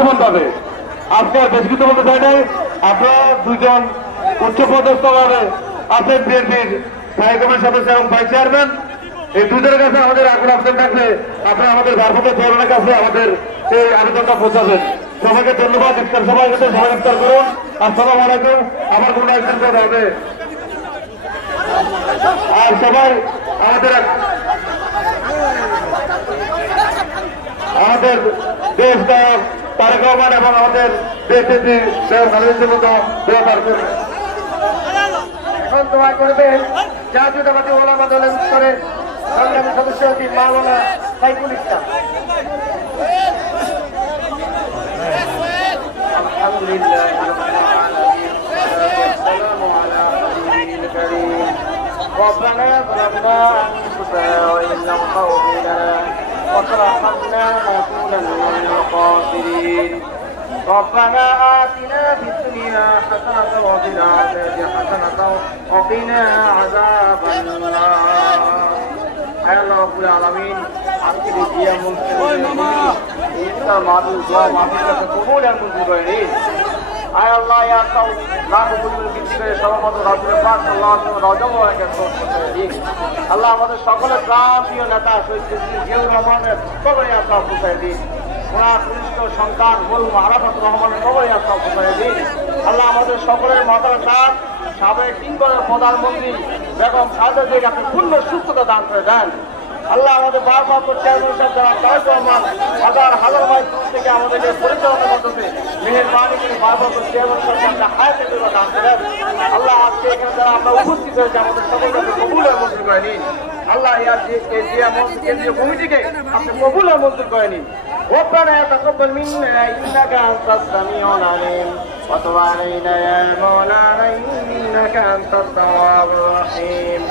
দৃশ্যমানভাবে আজকে বেশ কিছু বলতে চাই নাই। আপনারা দুজন উচ্চপদস্থ আছেন বিএনপির স্থায়ী কমিটির সদস্য এবং ভাইস চেয়ারম্যান, এই দুজনের কাছে আমাদের আগ্রহ অপশন থাকলে আপনারা আমাদের ভারপ্রাপ্ত চেয়ারম্যানের কাছে আমাদের এই আবেদনটা পৌঁছাবেন। সবাইকে ধন্যবাদ। ইফতার সবাই সবাই ইফতার করুন। আসসালামু আলাইকুম। আমার কোনো একজন কথা হবে আর সবাই আমাদের দেশ নায়ক তারেক রহমান এবং আমাদের দেশ নেত্রী এখন দোয়া করবেন জাতীয়তাবাদী ওলামা দলের উত্তরে সংগ্রামী সদস্য মাওলানা সাইফুল ইসলাম। আলহামদুলিল্লাহ ربنا ظلمنا أنفسنا وإن لم تغفر لنا وترحمنا لنكونن من الخاسرين ربنا آتنا في الدنيا حسنة وفي الآخرة حسنة وقنا عذاب النار يا رب العالمين আজকে দিয়া মুসলিম ইসলাম মাদুল দোয়া মাহফিল কবুল আর মঞ্জুর করে আয় আল্লাহ ইয়া তাও লাখ কুতুল বিচিরে সর্বমত রাসূল পাক সাল্লাল্লাহু আলাইহি ওয়াসাল্লাম রজব ওয়াকে আল্লাহ আমাদের সকলের প্রিয় নেতা শহীদ জিয়াউর রহমানের কবরে আল্লাহ পৌঁছায় দিন। ওনার কনিষ্ঠ সন্তান মরহুম আরাফাত রহমানের কবরে আল্লাহ পৌঁছায় দিন। আল্লাহ আমাদের সকলের মাতার নাম সাবেক 3 বারের প্রধানমন্ত্রী বেগম খালেদা জিয়াকে আপনি পূর্ণ সুস্থতা দান করে দেন। আল্লাহ আমাদের বারবার চেয়ারম্যান সাহেব যারা তারেক রহমান হাজার হাজার মাইল দূর থেকে আমাদেরকে পরিচালনা করতেছে মেহেরবানি করে বারবার চেয়ারম্যান সাহেবকে হায়াতে দান করেন। আল্লাহ আজকে এখানে যারা আমরা উপস্থিত হয়েছি আমাদের সকলকে কবুল আর মঞ্জুর করে নিন। আল্লাহ কেন্দ্রীয় কমিটিকে আপনি কবুল আর মঞ্জুর করে নিন। ربنا تقبل منا إنك أنت السميع العليم وتب علينا يا مولانا إنك أنت التواب الرحيم